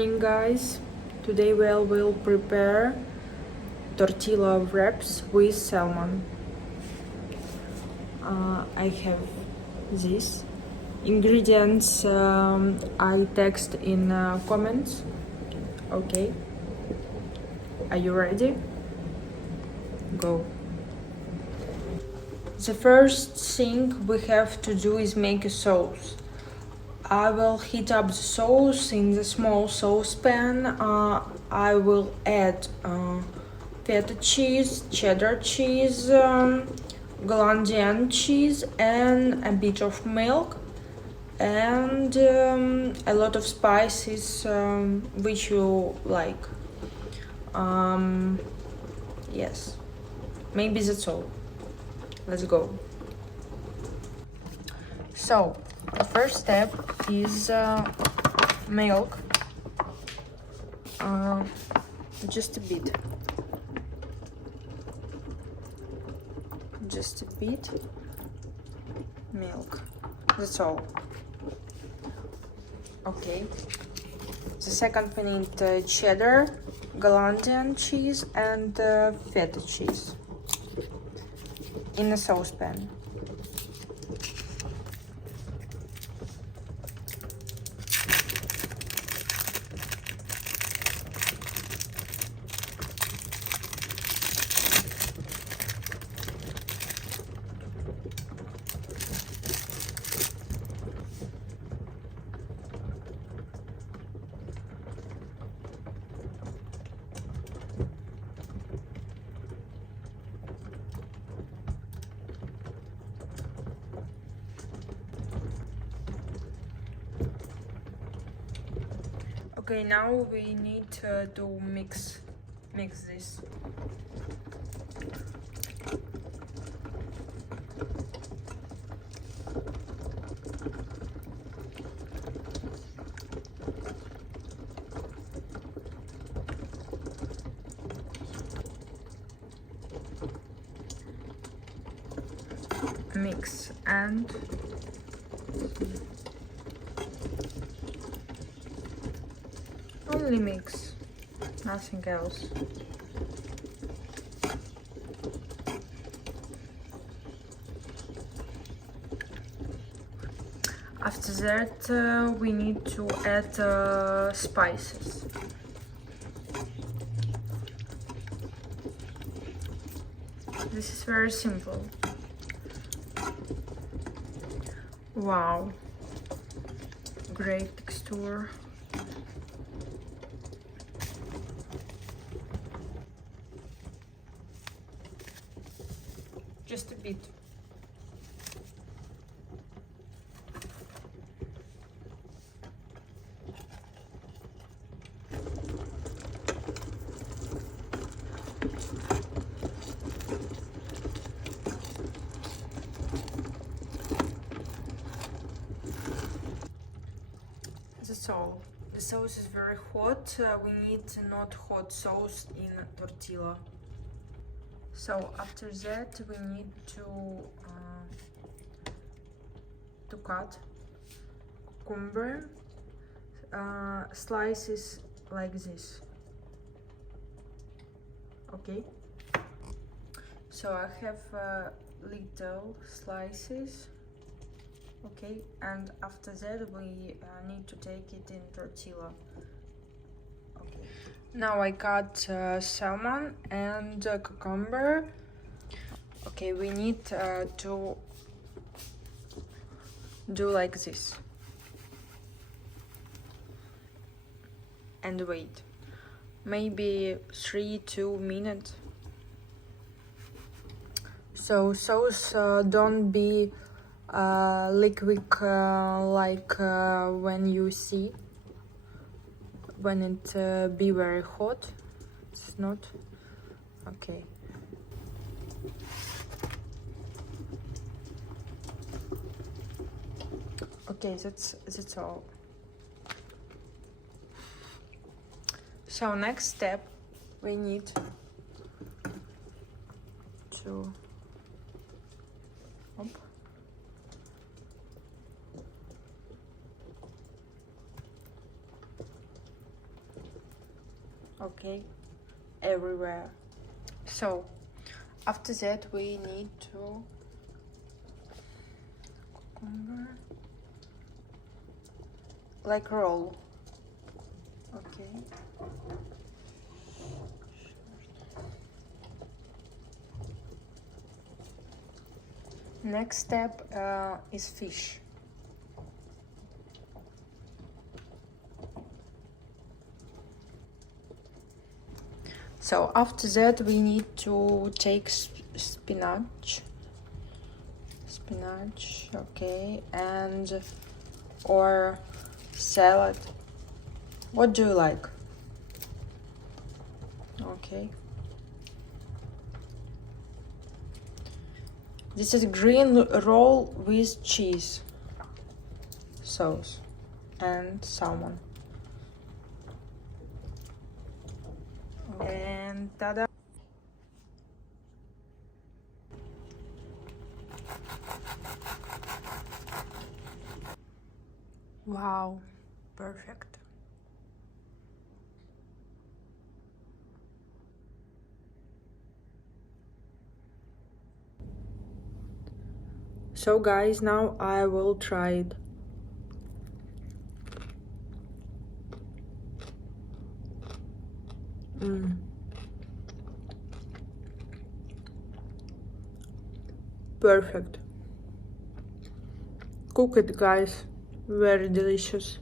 morning, guys. Today we will prepare tortilla wraps with salmon. I have this ingredients. I text in comments. Okay, are you ready? Go. The first thing we have to do is make a sauce. I will heat up the sauce in the small saucepan. I will add feta cheese, cheddar cheese, Gollandian cheese, and a bit of milk, and a lot of spices which you like. Yes, maybe that's all. Let's go. So, the first step is milk, just a bit, milk, that's all. Okay, the second we need cheddar, Gollandian cheese, and feta cheese in a saucepan. Okay, now we need to mix this. Mix and only mix, nothing else. After that, we need to add spices. This is very simple. Wow, great texture. Just a bit. That's all. The sauce is very hot. We need not hot sauce in tortilla. So after that we need to cut cucumber slices like this. Okay. So I have little slices. Okay, and after that we need to take it in tortilla. Okay. Now I cut salmon and cucumber. Okay, we need to do like this and wait maybe 2 minutes. So sauce don't be liquid like when you see when it be very hot. It's not okay. Okay, that's all. So next step we need to okay, everywhere. So after that we need to cucumber, like roll, okay. Next step is fish. So after that we need to take spinach, okay, and or salad. What do you like? Okay. This is green roll with cheese sauce and salmon. Okay. And tada! Wow, perfect. So guys, now I will try it. Perfect. Cook it, guys. Very delicious.